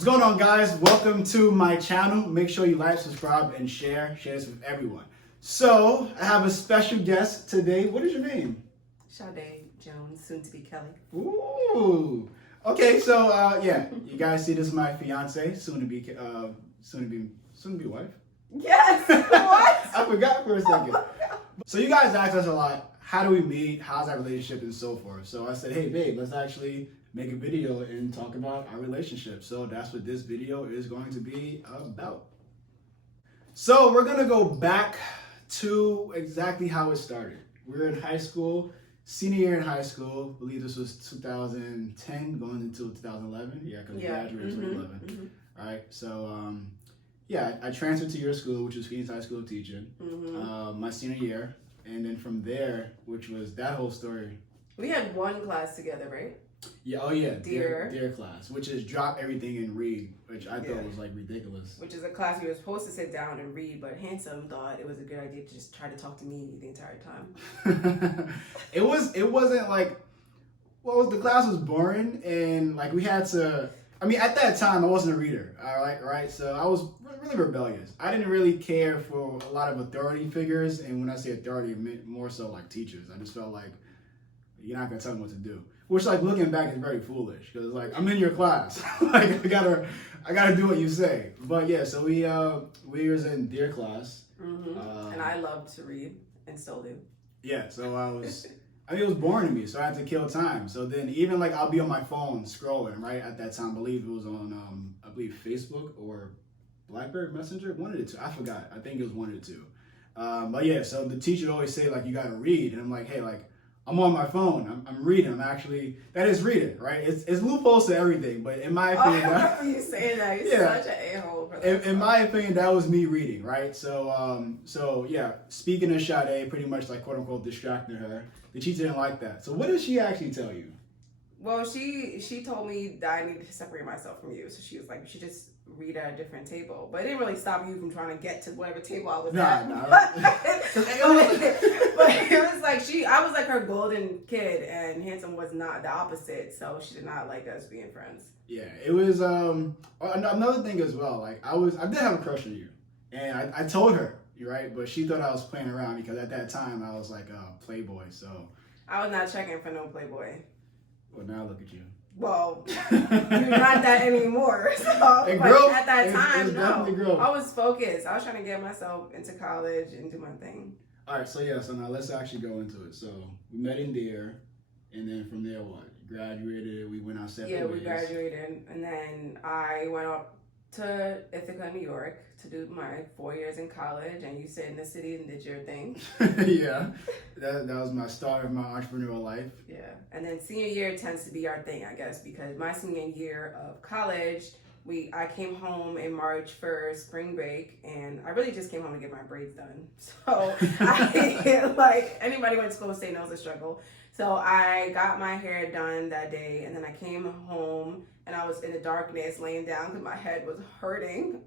What's going on, guys? Welcome to my channel. Make sure you like, subscribe, and share. Share this with everyone. So, I have a special guest today. What is your name? Sade Jones, soon to be Kelly. Ooh. Okay, so yeah, you guys see this is my fiance, soon to be wife. Yes. What? I forgot for a second. So you guys asked us a lot. How do we meet? How's our relationship and so forth? So I said, hey babe, let's actually make a video and talk about our relationship. So that's what this video is going to be about. So we're gonna go back to exactly how it started. We were in high school, senior year in high school. I believe this was 2010 going into 2011. Yeah, because we graduated in 2011. Mm-hmm. All right, so yeah, I transferred to your school, which was Phoenix High School of Teaching, my senior year. And then from there, which was that whole story. We had one class together, right? Yeah, oh yeah, Dear class, which is drop everything and read, which I thought was like ridiculous. Which is a class we were supposed to sit down and read, but Handsome thought it was a good idea to just try to talk to me the entire time. It wasn't like, well, the class was boring and like we had to, I mean, at that time I wasn't a reader, right? So I was really rebellious. I didn't really care for a lot of authority figures, and when I say authority, it meant more so like teachers. I just felt like you're not gonna tell me what to do. Which, like, looking back is very foolish because, like, I'm in your class. Like, I gotta do what you say. But yeah, so we was in their class. And I loved to read and still do. Yeah, so it was boring to me, so I had to kill time. So then, even like, I'll be on my phone scrolling. Right at that time, I believe it was on I believe Facebook or BlackBerry Messenger. One of the two. I forgot. I think it was one of the two. But yeah, so the teacher would always say like, you gotta read, and I'm like, hey, like, I'm on my phone. I'm reading. That is reading, right? It's loopholes to everything, but in my opinion, I remember you saying that. You're such an a-hole for that. In my opinion, that was me reading, right? So yeah. Speaking of Sade, pretty much like quote unquote distracting her. The teacher didn't like that. So what did she actually tell you? Well, she told me that I needed to separate myself from you. So she was like, you should just read at a different table. But it didn't really stop you from trying to get to whatever table I was at. But it was like I was like her golden kid, and Handsome was not the opposite. So she did not like us being friends. Yeah, it was another thing as well. Like I did have a crush on you, and I told her, right? But she thought I was playing around because at that time I was like a playboy. So I was not checking for no playboy. Well, now look at you. Well, you're not that anymore. So, but at that time, no. I was focused. I was trying to get myself into college and do my thing. All right, so yeah, so now let's actually go into it. So we met in there, and then from there, what? Graduated. We went our separate ways. Yeah, we graduated, and then I went up to Ithaca, New York, to do my 4 years in college, and you stayed in the city and did your thing. Yeah, that was my start of my entrepreneurial life. Yeah, and then senior year tends to be our thing, I guess, because my senior year of college, I came home in March for spring break, and I really just came home to get my braids done. So like anybody went to Golden State knows the struggle. So I got my hair done that day, and then I came home and I was in the darkness laying down because my head was hurting.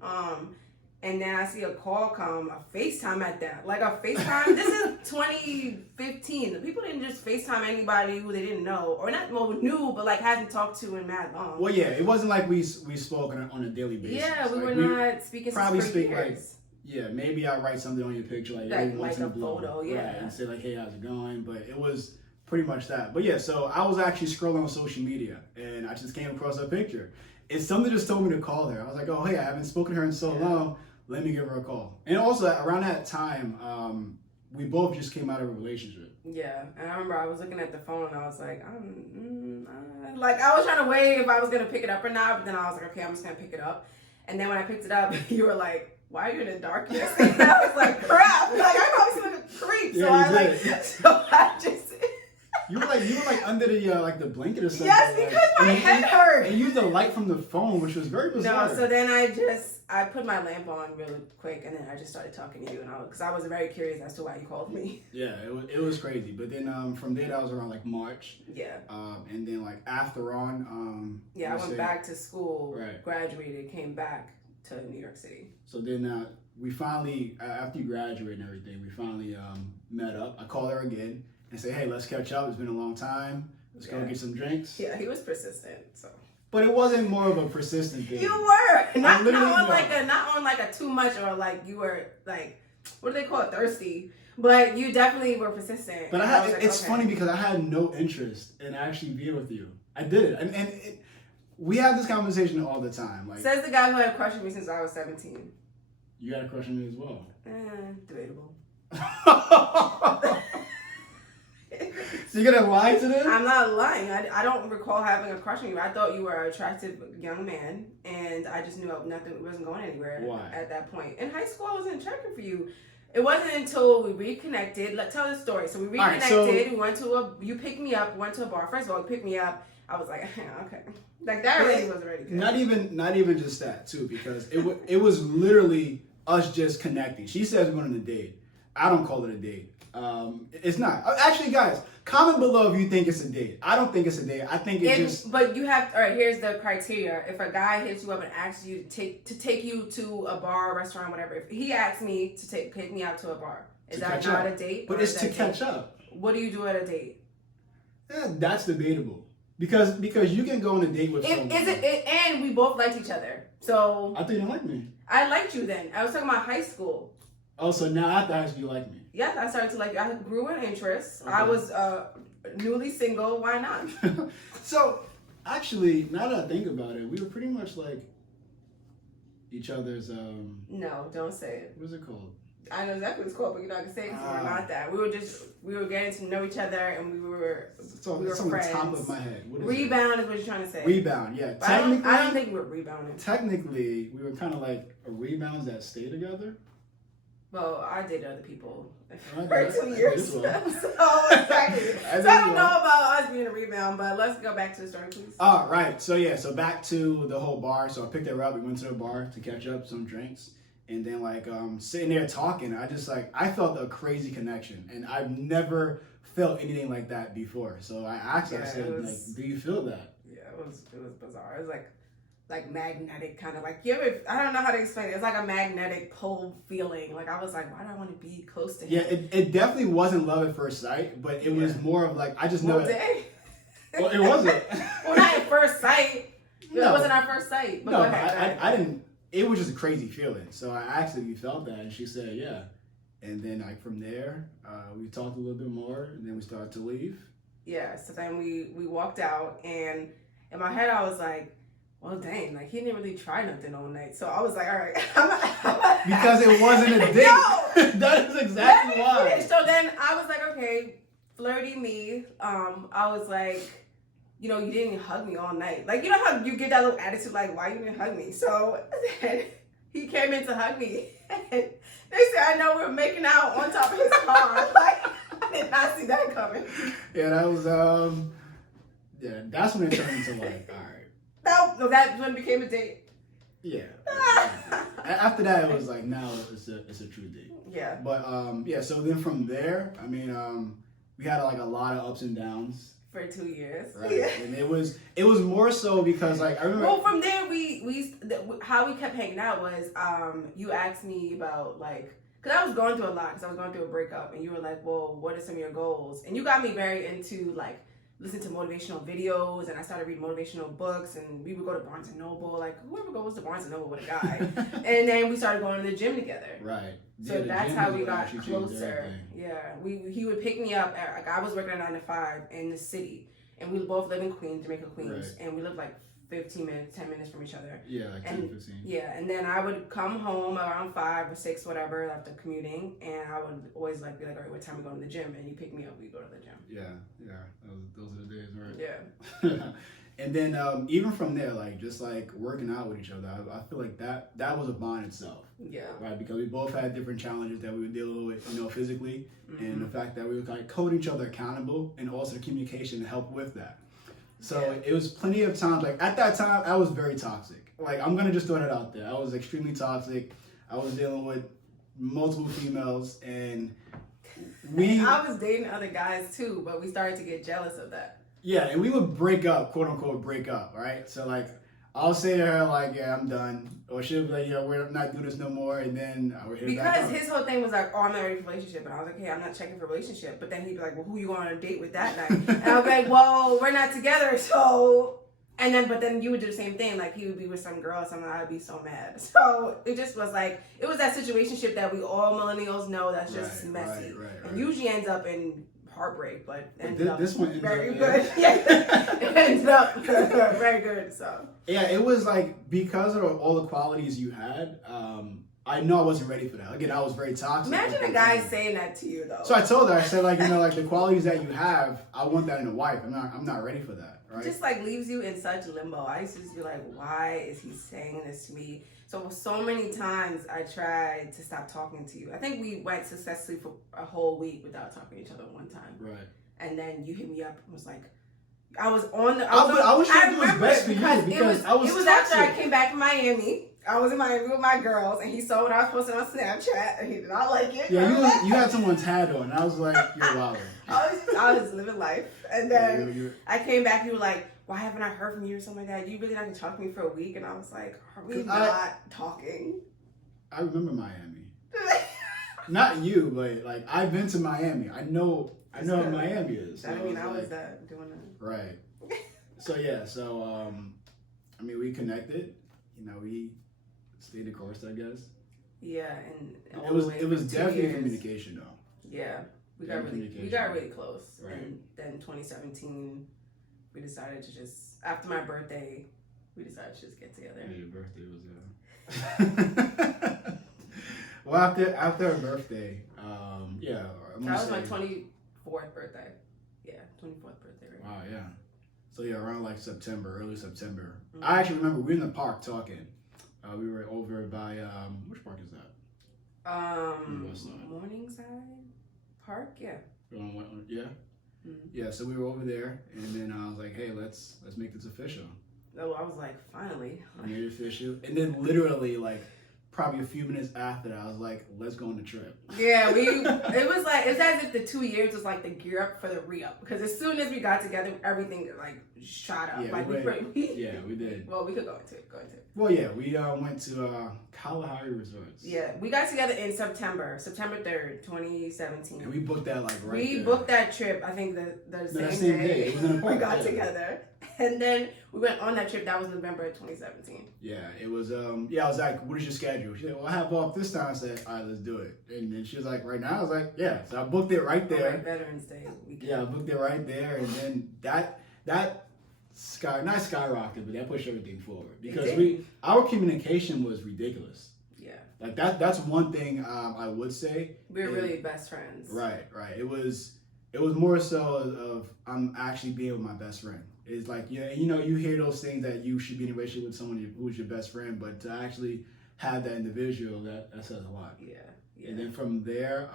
And then I see a call come, a FaceTime at that. Like a FaceTime, this is 2015. People didn't just FaceTime anybody who they didn't know, or not knew, but like hadn't talked to in mad long. Well, yeah, it wasn't like we spoke on a daily basis. Yeah, we like, were not speaking probably for speak years. Like, yeah, maybe I'll write something on your picture like every once in a blue, photo, yeah, right, and say like, hey, how's it going? But it was pretty much that. But yeah, so I was actually scrolling on social media, and I just came across a picture. And something just told me to call her. I was like, oh, hey, I haven't spoken to her in so long. Let me give her a call. And also, around that time, we both just came out of a relationship. Yeah, and I remember I was looking at the phone and I was like, like I was trying to weigh if I was gonna pick it up or not, but then I was like, okay, I'm just gonna pick it up. And then when I picked it up, you were like, why are you in the darkness? And I was like, crap! Like I probably seem like a creep. Yeah, So I just. You were like under the blanket or something. Yes, because my head hurt. And used the light from the phone, which was very bizarre. No, so then I put my lamp on really quick, and then I just started talking to you, and because I was very curious as to why you called me. Yeah, it was crazy. But then from there, that was around like March. Yeah. And then like after on. Yeah, I went back to school, right. Graduated, came back to New York City. So then we finally, after you graduated and everything, we finally met up. I called her again and said, hey, let's catch up. It's been a long time. Let's go get some drinks. Yeah, he was persistent, so. But it wasn't more of a persistent thing. You were not on no. like a too much or like you were like what do they call it, thirsty. But you definitely were persistent. But it's funny because I had no interest in actually being with you. I did it, and we have this conversation all the time. Like, says the guy who had a crush on me since I was 17. You had a crush on me as well. Debatable. So you're gonna lie to this? I'm not lying. I don't recall having a crush on you. I thought you were an attractive young man, and I just knew nothing wasn't going anywhere. Why? At that point in high school, I wasn't checking for you. It wasn't until we reconnected. Let's tell the story. So we reconnected. We went to you picked me up. Went to a bar. First of all, you picked me up. I was like, okay, like that really wasn't ready. Not even just that too, because it was literally us just connecting. She says we're going on a date. I don't call it a date. It's not. Actually, guys, comment below if you think it's a date. I don't think it's a date. I think it's just. But you have. All right. Here's the criteria. If a guy hits you up and asks you to take you to a bar, restaurant, whatever. If he asks me to take me out to a bar, is that not a date? But it's to catch up. What do you do at a date? That's debatable. Because you can go on a date with someone. And we both liked each other. So I thought you didn't like me. I liked you then. I was talking about high school. Oh, so now after high school you like me? Yes, I started to like you. I grew in interest. Okay. I was newly single. Why not? So actually, now that I think about it, we were pretty much like each other's. No, don't say it. What's it called? I know exactly what it's called, but you're not gonna say it because we're not that. We were getting to know each other, and we were It's on the top of my head. What is Rebound is what you're trying to say. Rebound, yeah. I don't think we were rebounding. Technically, we were kind of like rebounds that stay together. Well, I dated other people for 2 years. So exactly. I don't know about us being a rebound, but let's go back to the story, please. All right. So back to the whole bar. So I picked her up. We went to the bar to catch up, some drinks. And then sitting there talking, I felt a crazy connection, and I've never felt anything like that before. So I asked her, I said, do you feel that? Yeah, it was bizarre. It was like magnetic kind of like I don't know how to explain it. It's like a magnetic pull feeling. Like I was like, why do I want to be close to him? Yeah, it definitely wasn't love at first sight, but it was more of like I just know it. Well, it wasn't. Well, not at first sight. No. It wasn't our first sight. But no, go ahead. I didn't. It was just a crazy feeling. So I asked if you felt that, and she said, yeah. And then from there, we talked a little bit more, and then we started to leave. Yeah, so then we walked out, and in my head I was like, well, dang, like he didn't really try nothing all night. So I was like, all right. Because it wasn't a date. No! That is exactly why. So then I was like, okay, flirty me. I was like, you know, you didn't hug me all night. Like, you know how you get that little attitude, like, why you didn't hug me? So then he came in to hug me. And they said, I know we were making out on top of his car. Like, I did not see that coming. Yeah, that was, that's when it turned into like, all right. No, that's when it became a date. Yeah. After that, it was like, now it's a true date. Yeah. But, so then from there, I mean, we had like a lot of ups and downs. For 2 years, right? Yeah. And it was more so because like I remember. Well, from there how we kept hanging out was you asked me about like because I was going through a lot because I was going through a breakup and you were like, well, what are some of your goals? And you got me very into like listening to motivational videos and I started reading motivational books and we would go to Barnes and Noble, like whoever goes to Barnes and Noble with a guy, and then we started going to the gym together. Right. So that's how we got closer. Yeah, he would pick me up. Like I was working at 9 to 5 in the city, and we both live in Queens, Jamaica, Queens, right. And we lived like 15 minutes, 10 minutes from each other. Yeah, like 10, 15. Yeah, and then I would come home around 5 or 6, whatever, after commuting, and I would always like be like, all right, what time we going to the gym? And you pick me up, we go to the gym. Yeah, those are the days, right? Yeah. And then even from there, like just like working out with each other, I feel like that was a bond itself. Yeah. Right, because we both had different challenges that we were dealing with, physically, and the fact that we were like holding each other accountable, and also the communication to help with that. So it was plenty of times. Like at that time, I was very toxic. Like I'm gonna just throw that out there. I was extremely toxic. I was dealing with multiple females, and I was dating other guys too, but we started to get jealous of that. Yeah, and we would break up, quote unquote, break up, right? So like, I'll say to her like, yeah, I'm done, or she'll be like, yeah, we're not doing this no more, and then I would hit back up. Because his whole thing was like, oh, I'm not ready for a relationship, and I was like, hey, I'm not checking for a relationship. But then he'd be like, well, who you going on a date with that night? And I was like, well, we're not together, so But then you would do the same thing. Like, he would be with some girl or something. I'd be so mad. So it just was like, it was that situationship that we all millennials know that's just messy. Right. And usually ends up in heartbreak, but this one ends very up, good. Yeah. It ended up very good. So yeah, it was like, because of all the qualities you had, I know I wasn't ready for that. Again, I was very toxic. Imagine a guy saying that to you, though. So I told her, I said, like, like the qualities that you have, I want that in a wife. I'm not ready for that, right? Just like leaves you in such limbo. I used to just be like, why is he saying this to me? So many times I tried to stop talking to you. I think we went successfully for a whole week without talking to each other one time. Right. And then you hit me up and was like, I was trying to do what's best for you because it was after I came back from Miami. I was in Miami with my girls, and he saw what I was posting on Snapchat, and he did not like it. Yeah, you had someone's hat on, and I was like, you're wild. I was living life, and then I came back. You were like, why haven't I heard from you or something like that? You really not gonna talk to me for a week? And I was like, are we not talking? I remember Miami. Not you, but like, I've been to Miami. I know what Miami is. So I mean, I was doing that. Right. So yeah, I mean, we connected. We stayed the course, I guess. Yeah, and it was definitely communication, though. Yeah, we got really close, right. And then 2017, we decided to just, after my birthday, we decided to just get together. Yeah, your birthday was well, after our birthday, that was my 24th birthday. Yeah, 24th birthday. Right? Wow, yeah. So yeah, around like early September. Mm-hmm. I actually remember we were in the park talking. We were over by which park is that? Morningside Park. Yeah. Yeah. Mm-hmm. Yeah. So we were over there, and then I was like, "Hey, let's make this official." Oh, I was like, finally. Made it official, and then literally like probably a few minutes after that, I was like, "Let's go on the trip." Yeah, it was as if the 2 years was like the gear up for the re-up, because as soon as we got together, everything like shot up. Yeah, like we did. Well, we could go into it. Well, yeah, we went to Kalahari Resorts. Yeah, we got together in September 3rd, 2017. And we booked that like right We there. booked that trip, I think the same day. It was in the park, we got together. And then we went on that trip. That was November 2017. Yeah, it was, I was like, what is your schedule? She said, well, I have off this time. I said, all right, let's do it. And then she was like, right now? I was like, yeah. So I booked it right there. Right, Veterans Day weekend. Yeah, I booked it right there. And then that not skyrocketed, but that pushed everything forward. Because our communication was ridiculous. Yeah. Like that's one thing I would say. We were really best friends. Right. It was more so of I'm actually being with my best friend. It's like, yeah, you hear those things that you should be in a relationship with someone who's your best friend, but to actually have that individual, that says a lot. Yeah. And then from there,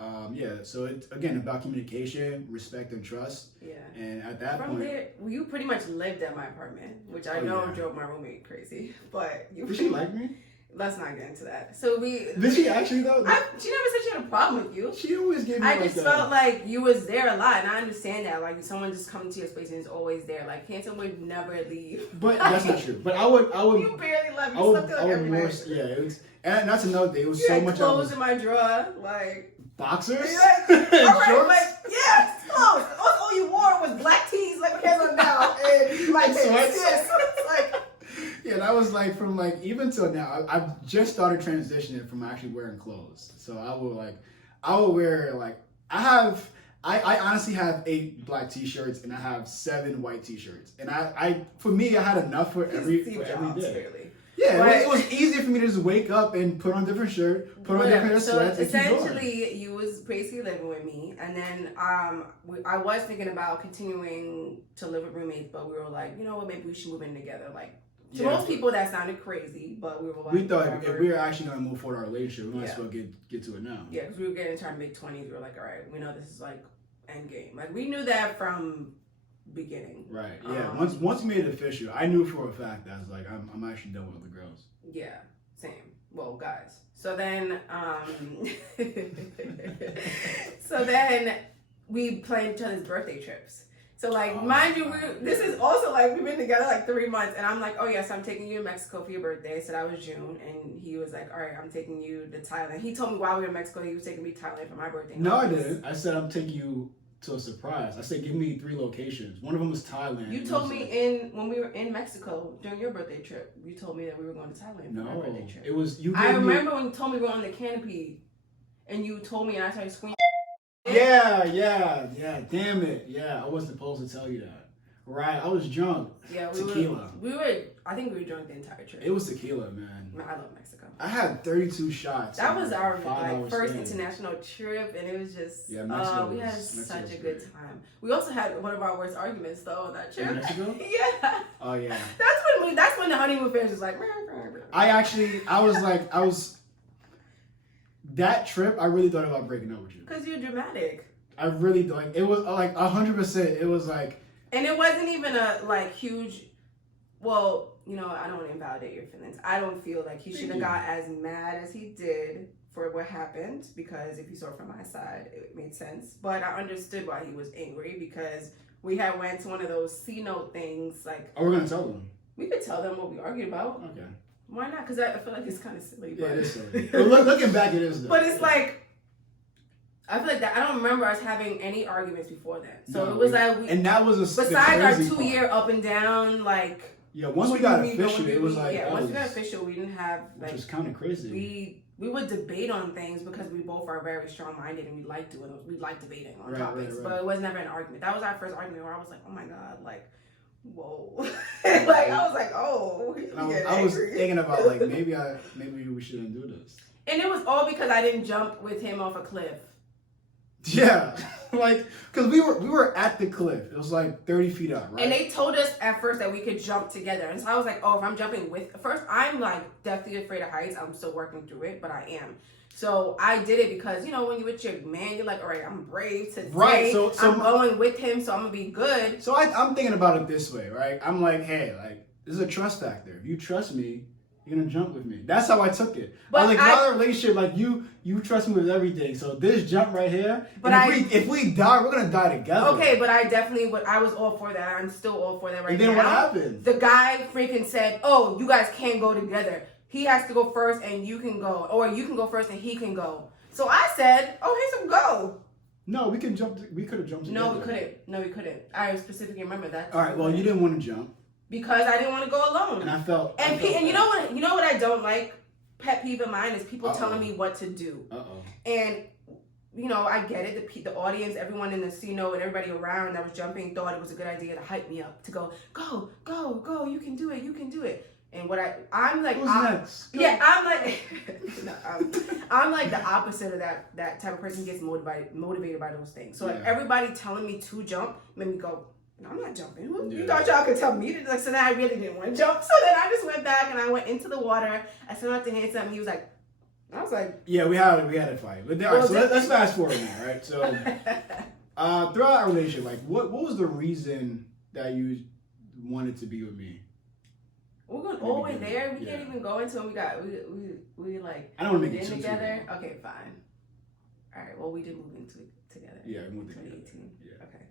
so it's, again, about communication, respect, and trust. Yeah. And at that point... From there, you pretty much lived at my apartment, which I know drove my roommate crazy, but... Did she like me? Let's not get into that. So Did she actually, though? She never said she had a problem with you. She always gave me I just felt like you was there a lot, and I understand that. Like, someone just comes to your space and is always there. Like, Hanson would never leave. But that's not true. But I would... You barely left. You slept there every night. Yeah, it was... And that's another thing. It was so much... clothes in my drawer, like... Boxers? Yeah. Alright, like, yes, clothes. All you wore was black tees, like, with hands on now, and like sweats. Yes. Like... Yeah, that was like from like even till now. I've just started transitioning from actually wearing clothes. So I will wear like I honestly have 8 black t-shirts and I have 7 white t-shirts. And I for me I had enough for every day. Really. Yeah, it was easier for me to just wake up and put on a different shirt, put on a different sweats. So essentially, you was basically living with me, and then I was thinking about continuing to live with roommates, but we were like, you know what, maybe we should move in together, like. To most people, that sounded crazy, but we were like... We thought if we were actually going to move forward our relationship, we might as well get to it now. Yeah, because we were getting into our mid-20s. We were like, all right, we know this is like end game. Like, we knew that from beginning. Right, yeah. Once we made it official, I knew for a fact that I was like, I'm actually done with the girls. Yeah, same. Well, guys. So then, we planned each other's birthday trips. So, like, mind you, this is also, like, we've been together, like, 3 months. And I'm like, oh, yes, I'm taking you to Mexico for your birthday. So that was June. And he was like, all right, I'm taking you to Thailand. He told me while we were in Mexico, he was taking me to Thailand for my birthday. No, I didn't. I said I'm taking you to a surprise. I said, give me 3 locations. One of them was Thailand. You told me when we were in Mexico during your birthday trip. You told me that we were going to Thailand for my birthday trip. It was you. I remember when you told me we were on the canopy, and you told me, and I started screaming. Yeah. Damn it. Yeah, I wasn't supposed to tell you that. Right, I was drunk. Yeah, tequila. We were. I think we were drunk the entire trip. It was tequila, man. I love Mexico. I had 32 shots. That was our first stays. international trip, and it was just. Mexico. We had such a good time. We also had one of our worst arguments though on that trip. In Mexico? Yeah. Oh yeah. That's when the honeymoon phase was like. I was. That trip, I really thought about breaking up with you. Because you're dramatic. I really like it was like 100%. It was like, and it wasn't even a like huge. Well, I don't want to invalidate your feelings. I don't feel like he should have got as mad as he did for what happened, because if you saw it from my side, it made sense. But I understood why he was angry, because we had went to one of those C-note things. Like, we're gonna tell them. We could tell them what we argued about. Okay. Why not? Because I feel like it's kind of silly. Yeah, it is silly. But looking back, it is. Though. But it's like. I feel like that. I don't remember us having any arguments before that. So no, it was like and that was besides our 2-year up and down, like. Yeah, once we got official, it was like. Yeah, once we got official, we didn't have like. Which is kind of crazy. We would debate on things because we both are very strong-minded and we like doing those. We like debating on topics, but it was never an argument. That was our first argument where I was like, oh my god, like. Whoa. Like I was like, oh. I was thinking about like maybe we shouldn't do this. And it was all because I didn't jump with him off a cliff. Yeah, like because we were at the cliff. It was like 30 feet up, right? And they told us at first that we could jump together, and so I was like, oh, if I'm jumping first, I'm like deathly afraid of heights. I'm still working through it, but I am. So I did it because when you're with your man, you're like, all right, I'm brave today. Right. So I'm going with him, so I'm gonna be good. So I'm thinking about it this way, right? I'm like, hey, like this is a trust factor. If you trust me, you're gonna jump with me. That's how I took it. But I was like, not a relationship. Like you trust me with everything. So this jump right here. But if we die, we're gonna die together. Okay, but I definitely would. I was all for that. I'm still all for that right now. And then what happened? The guy freaking said, "Oh, you guys can't go together. He has to go first, and you can go, or you can go first, and he can go." So I said, "Oh, here's some go." No, we can jump. We could have jumped together. No, we couldn't. I specifically remember that. All right. Well, you didn't want to jump. Because I didn't want to go alone. And I felt. And you know what I don't like? Pet peeve of mine is people telling me what to do. And I get it. The audience, everyone in the casino, and everybody around that was jumping thought it was a good idea to hype me up to go, you can do it. And I'm like, who's next? Yeah, I'm like, I'm like the opposite of that type of person gets motivated by those things. So like everybody telling me to jump made me go. I'm not jumping. You thought y'all could tell me to so then I really didn't want to jump. So then I just went back and I went into the water. I still had to hit something. He was like, I was like, yeah, we had a fight. But all right, so let's fast forward now, right? So throughout our relationship, like what was the reason that you wanted to be with me? We're going all the way there. We can't even go until we like. I don't want to make it together. Okay, fine. All right. Well, we did move into it together. Yeah, we moved together. 2018. Yeah. Okay.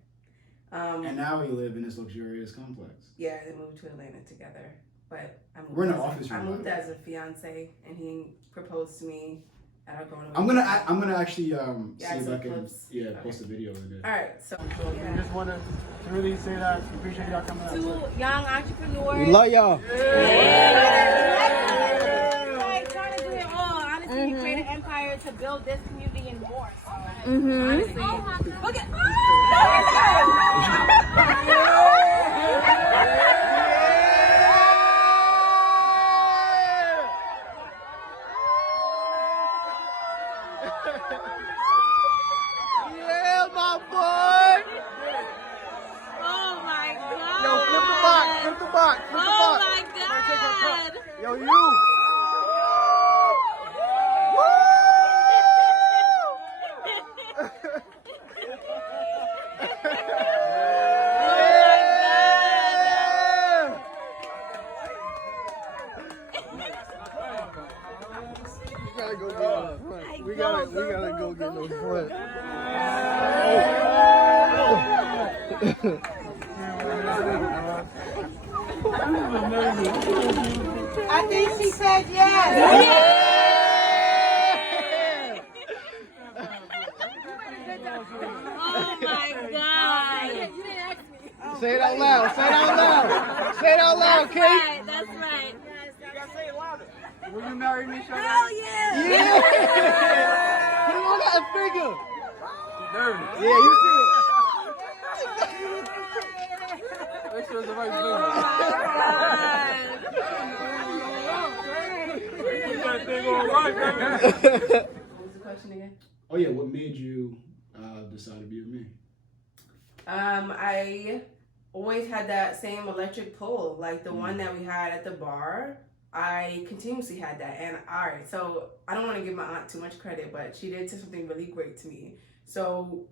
And now we live in this luxurious complex. Yeah, they moved to Atlanta together. But we're in the office. I moved as a fiance, and he proposed to me at our going away. I'm gonna actually see if I can post a video of it. All right, so we just want to really say that we appreciate y'all coming out. 2 young entrepreneurs. We love y'all. Like trying to do it all. Honestly, we created an empire to build this community and more. So, honestly, look at. Yeah, my boy. Oh my god. Yo, flip the box. Oh my god. Yo, you. We gotta go get those front. I think she said yes. Oh my Say it out loud. Say it out loud. Say it out loud, Kate. Right, that's right. You gotta say it louder. Will you marry me, Shawty? Hell yeah! Yeah. Put on that finger. She's nervous. Yeah, you see it. Make sure it's the right finger. That thing all right, baby. What was the question again? Oh yeah, what made you decide to be with me? I always had that same electric pull, like the one that we had at the bar. I continuously had that, and all right, so I don't want to give my aunt too much credit, but she did something really great to me. So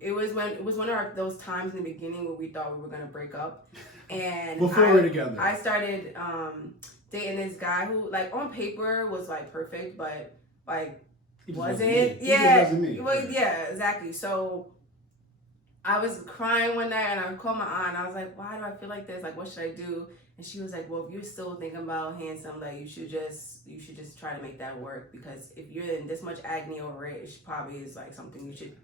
it was one of those times in the beginning where we thought we were gonna break up, and Before we were together, I started dating this guy who, like, on paper was like perfect, but like He just wasn't. me. He Yeah, just wasn't me. well, yeah, exactly. So I was crying one night, and I called my aunt, and I was like, why do I feel like this? Like, what should I do? And she was like, well, if you're still thinking about handsome, like, you should just try to make that work, because if you're in this much agony over it, it probably is like something you should,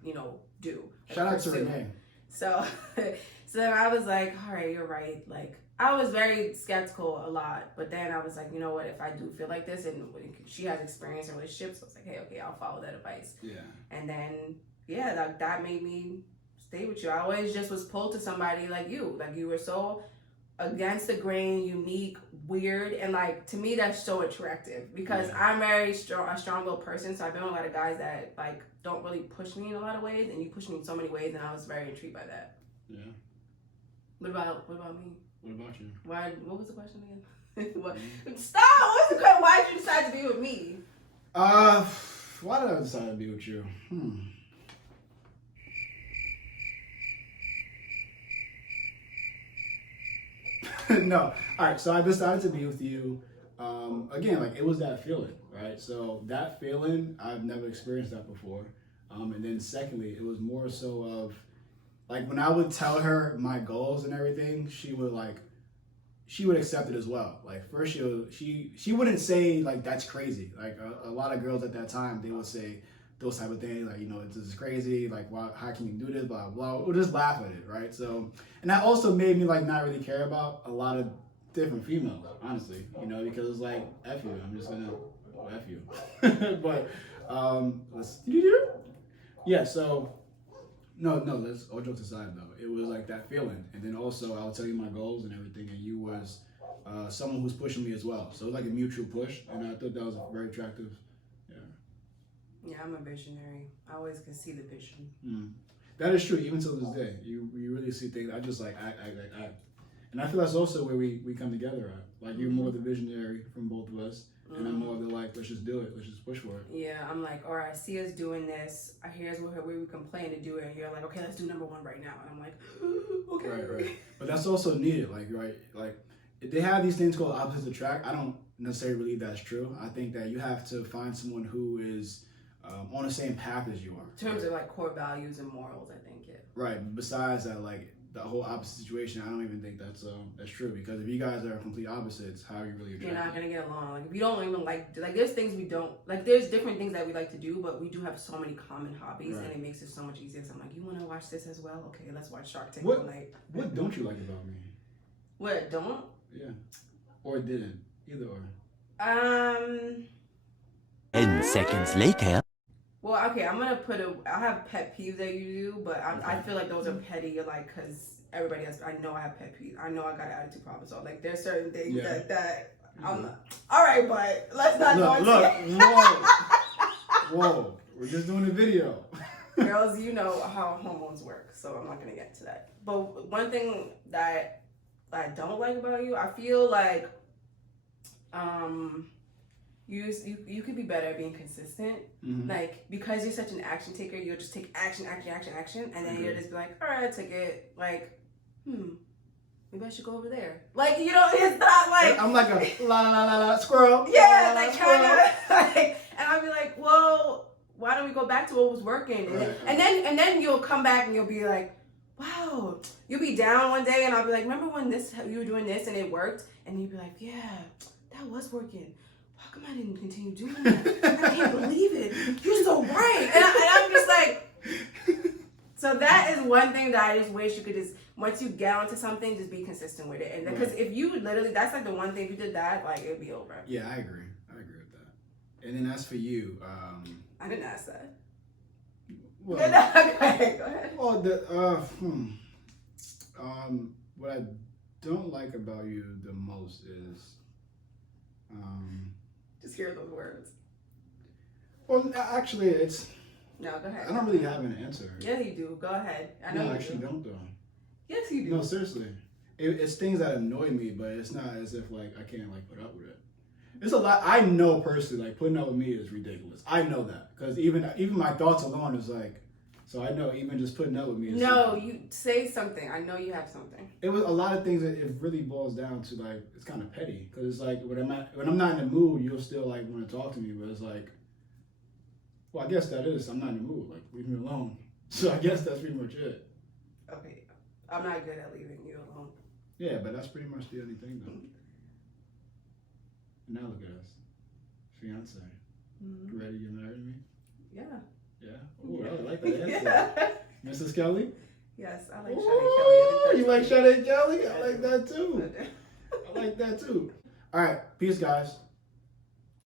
do. Like, Shout out to pursue. Renee. So, so then I was like, all right, you're right. Like, I was very skeptical a lot, but then I was like, you know what? If I do feel like this, and she has experience in relationships, so I was like, hey, okay, I'll follow that advice. Yeah. And then, yeah, that made me stay with you. I always just was pulled to somebody like you. Like, you were so against the grain, unique, weird, and like, to me, that's so attractive, because I'm very a strong-willed person, so I've been with a lot of guys that like don't really push me in a lot of ways, and you push me in so many ways, and I was very intrigued by that. Yeah. What about me? What about you? What was the question again? What? Stop! What was the question? Why did you decide to be with me? Why did I decide to be with you? No. All right. So I decided to be with you. Again, like, it was that feeling, right? So that feeling, I've never experienced that before. And then secondly, it was more so of, like, when I would tell her my goals and everything, she would accept it as well. Like, first she wouldn't say like, that's crazy. Like, a lot of girls at that time, they would say those type of things, like, this is crazy, like, why, how can you do this, blah blah, or just laugh at it, right? So, and that also made me like not really care about a lot of different females, honestly, because it's like, F you, I'm just gonna F you. But so let's, all jokes aside though, it was like that feeling, and then also I'll tell you my goals and everything, and you was someone who's pushing me as well, so it was like a mutual push, and I thought that was very attractive. Yeah, I'm a visionary. I always can see the vision. That is true, even to this day. You really see things. I just like act. And I feel that's also where we come together at. Like, you're more the visionary from both of us, and I'm more the like, let's just do it, let's just push for it. Yeah, I'm like, all right, I see us doing this. Here's where we can plan to do it, and you're like, okay, let's do number one right now. And I'm like, okay. Right. But that's also needed, like they have these things called opposites attract. I don't necessarily believe that's true. I think that you have to find someone who is on the same path as you are. In terms of like core values and morals, I think, yeah. Right. Besides that, like, the whole opposite situation, I don't even think that's true, because if you guys are complete opposites, how are you really attracted? You're not gonna get along. Like, if you don't even like there's things we don't like. There's different things that we like to do, but we do have so many common hobbies, and it makes it so much easier. So I'm like, you want to watch this as well? Okay, let's watch Shark Tank all night. What don't you like about me? What don't? Yeah, or didn't, either or. 10 seconds later. Well, okay, I have pet peeves that you do, but I feel like those are petty, like, because everybody else, I know I have pet peeves. I know I got an attitude problem, so, like, there's certain things that I'm all right, but let's not go into it. Whoa, we're just doing a video. Girls, you know how hormones work, so I'm not going to get to that. But one thing that I don't like about you, I feel like, you could be better at being consistent. Like, because you're such an action taker, you'll just take action, and then you'll just be like, all right, I took it. Like, maybe I should go over there. Like, it's not like, I'm like a la squirrel. Yeah, like, kind of like, and I'll be like, well, why don't we go back to what was working? And then you'll come back and you'll be like, wow, you'll be down one day, and I'll be like, remember when you were doing this and it worked? And you'll be like, yeah, that was working. How come I didn't continue doing that? I can't believe it. You're so right. And I'm just like, so that is one thing that I just wish you could just once you get onto something, just be consistent with it. And because if you literally, that's like the one thing, if you did that, like it'd be over. Yeah, I agree with that. And then as for you, I didn't ask that. well, Okay, go ahead. well, what I don't like about you the most is, Just hear those words. well, actually, it's. No, go ahead. I don't really have an answer. Yeah, you do. Go ahead. I know No, you I actually do. don't though. Yes, you do. No, seriously. It's things that annoy me, but it's not as if like I can't like put up with it. It's a lot. I know personally, like putting up with me is ridiculous. I know that because even my thoughts alone is like. So I know even just putting up with me. Is No, something. you say something. I know you have something. It was a lot of things that it really boils down to like it's kind of petty because it's like when I'm not in the mood, you'll still like want to talk to me, but it's like, well, I guess that is I'm not in the mood. Like leave me alone. So I guess that's pretty much it. Okay, I'm not good at leaving you alone. Yeah, but that's pretty much the only thing though. And now look at us, fiance. Mm-hmm. Ready to get married to me? Yeah. Yeah. Ooh, I like that answer. Yeah. Mrs. Kelly? Yes, I like Ooh, Sade Kelly. you like Sade Kelly? I like that too. I like that too. All right. Peace, guys.